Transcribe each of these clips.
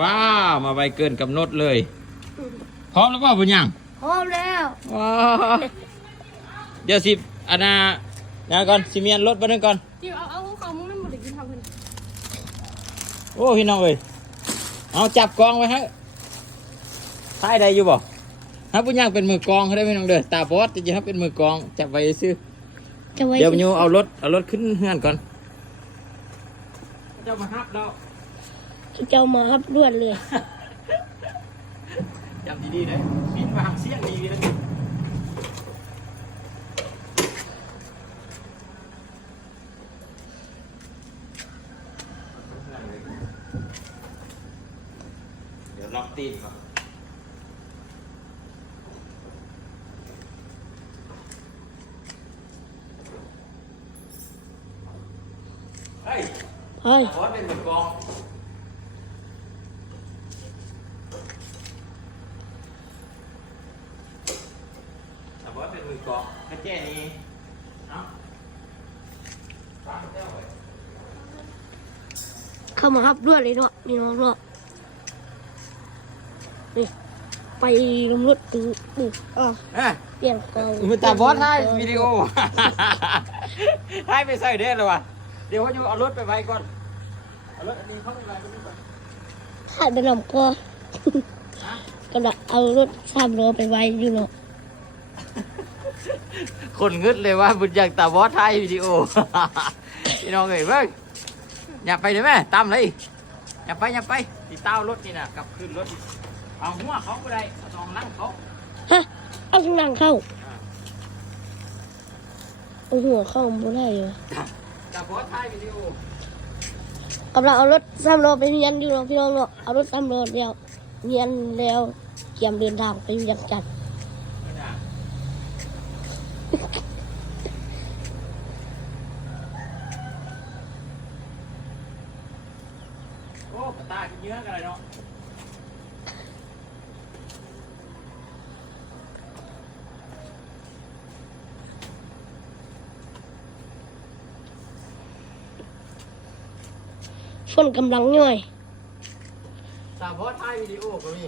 ว้าวมาไวเกินกำหนดเลย พร้อมแล้วเปล่าบุญยังพร้อมแล้วว้าวเดี๋ยวสิอันนานะก่อนสิเมียนรถบันนึงก่อนจิวเอาเอาเขามึงนั่นหมดเลยกินทำกันโอ้พี่น้องเอ้ยเอาจับกองไว้ฮะท้ายใดอยู่บ่ฮะบุญยังเป็นมือกองเขาได้พี่น้องเด้อตาบอสจริงๆครับเป็นมือกองจับไว้ซื้อจะไว้เดี๋ยวยูเอารถเอารถขึ้นเฮือนก่อนเจ้ามาฮับเราจะ เอามาครับด่วนเลยจำดีๆนะบินวางเสียงดีๆนะเดี๋ยวล็อกตีนก่อนเฮ้ยเฮ้ยบอสเป็นมือกองแต่บอส เป็นมือกองกระเจนี้เอ้าฟังเจ้าไว้เข้ามาครับด่วนเลยเนาะนี่น้องเนาะนี่ไปลงรถตูปุ๊บอะเอ้ยเปลี่ยนกองมือตาบอสให้วิดีโอ ให้ไปใส่เด้เลยวะเดี๋ยวเขาจะเอารถไปไว้ก่อนเอารถอันนี้เข้าไปไว้ตรงนี้ก่อนถ้าเป็นลำก็ก็เอารถสามล้อไปไว้อยู่เนาะ คนงึดเลยว่าบุญอยากตาบอสถ่ายวิดีโอ พี่น้องเอ้ยเว้ยอย่าไปเลยแม่ตามเลยอย่าไปอย่าไปที่เต้ารถนี่นะกลับขึ้นรถเอาหัวเขาไปได้เอาทองนั่งเขาฮะเอาข้างหลังเข้าเอาหัวเข้าไม่ได้เหรอตาบอสถ่ายวิดีโอกำลังเอารถสามล้อไปเรียนอยู่เนาะพี่น้องเนาะเอารถสามล้อเดียวเรียนแล้วเตรียมเดินทางไปเวียงจันทน์ นี่นะ โอ้กระตายกินเยอะกันเลยเนาะฝนกำลังย่อยตาบอสถ่ายวิดีโอก็มี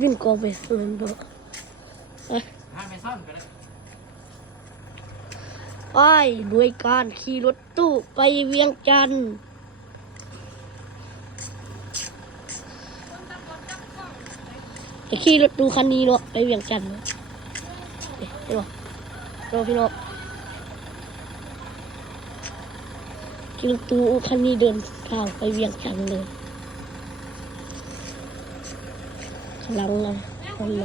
วิ่งกองไปสวนเนาะไปถ่ายไม่ซ่อนก็ได้ไปด้วยการขี่รถตู้ไปเวียงจันทน์จะขี่รถตู้คันนี้เนาะไปเวียงจันทน์เนาะเอ๊ะเห็นปะรอพี่เนาะขี่รถตู้คันนี้เดินทางไปเวียงจันทน์เลย กำลังนะคนเ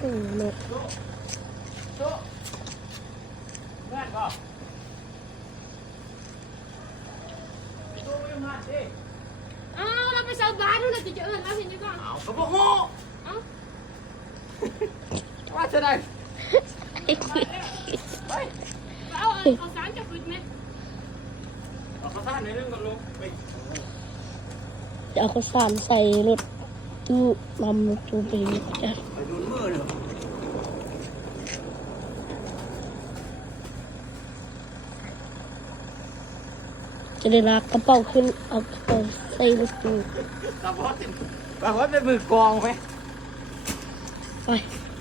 นาะรีบเรื่องแล้วกงเลยเจอนก็โจ๊ะยังมาดิอ้าวเราไปเซาบ้านนู่นน่ะจะเจอเอิญเราเห็นดีกว่าเอากระบอกโง่เอ้าว่าจะได้ไปเอาเอาเอาสารจับปืนไหมเอาข้าวสารในเรื่องกันลงไปเอาข้าวสารใส่รถตู้นำตู้ไปจันทน์ ไปดูมือเด้อ จะได้ลากกระเป๋าขึ้นเอากระเป๋าใส่รถตู้ตาบอสเป็นตาบอสเป็นมือกองไปไป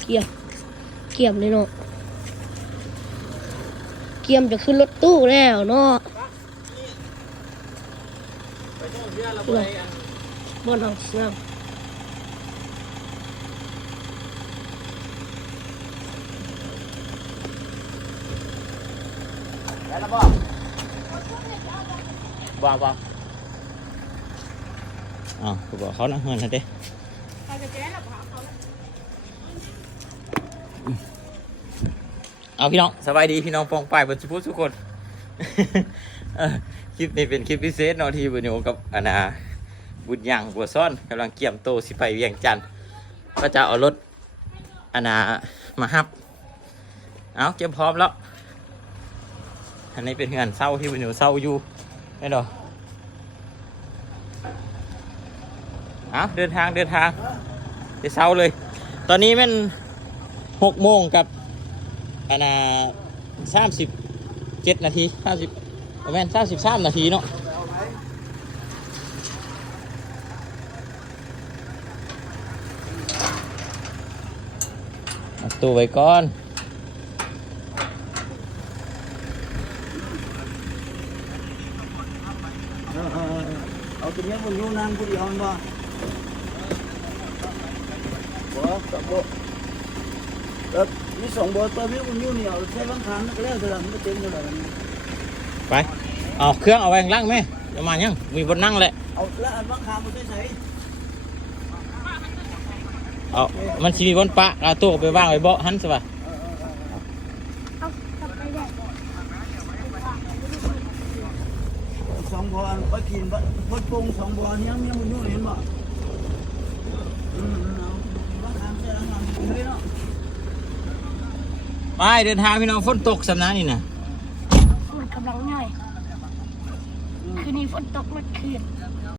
เกี่ยมเกี่ยมเลยเนาะเกี่ยมจะขึ้นรถตู้แล้วเนาะไปช่องเรือเราไปอัน บนห้องเอมแล้วบ่บ่บ่อ้าวกูบอกเขานะเงินนะเด้ไปกับแจ๊แล้วหาเขาเอาพี่น้องสบายดีพี่น้องปองป่ายบนสุพุทุกคนคลิปนี้เป็นคลิปพิเศษเนาะที่บุญโยกับอาณาบุญยังบัวซ่อนกำลังเกี่ยมโตสิไปเวียงจันทน์ก็จะเอารถอาณามาฮับ เอาเตรียมพร้อมแล้วอันนี้เป็นงานเศร้าที่บุญโยเศร้าอยู่ ไม่ดอกเอาเดินทางเดินทางเดี๋ยวเศร้าเลย ตอนนี้มันหกโมงกับอันน่ะสามสิบเจ็ดนาทีสามสิบประมาณสามสิบสามนาทีเนาะตู้ไว้ก่อน เอาตัวเนี้ยมันอยู่นานกูดีอ่อนบ่บ่กับบ่แล้วมีสองบ่ตัวนี้มันอยู่นี่เอาใช้บางครั้งก็แล้วเท่านั้นมันก็เต็มเท่านั้นไปเอาเครื่องเอาไว้ข้างล่างไหมประมาณยังมีบนนั่งแหละเอาแล้วอันบางครั้งมันใช้ใช้เอามันชีมีบนปะเอาตู้ไปวางไว้เบาะหันสิป่ะ เอากลับไปได้ สองบ่อัน กินบ่พดปงสองบอเนยังยังมันอยู่เห็นบ่อืมไปเดินทางพี่น้องฝนตกสำนักนี่นะฝนกำลังง่ายคืนนี้ฝนตกเมื่อคืน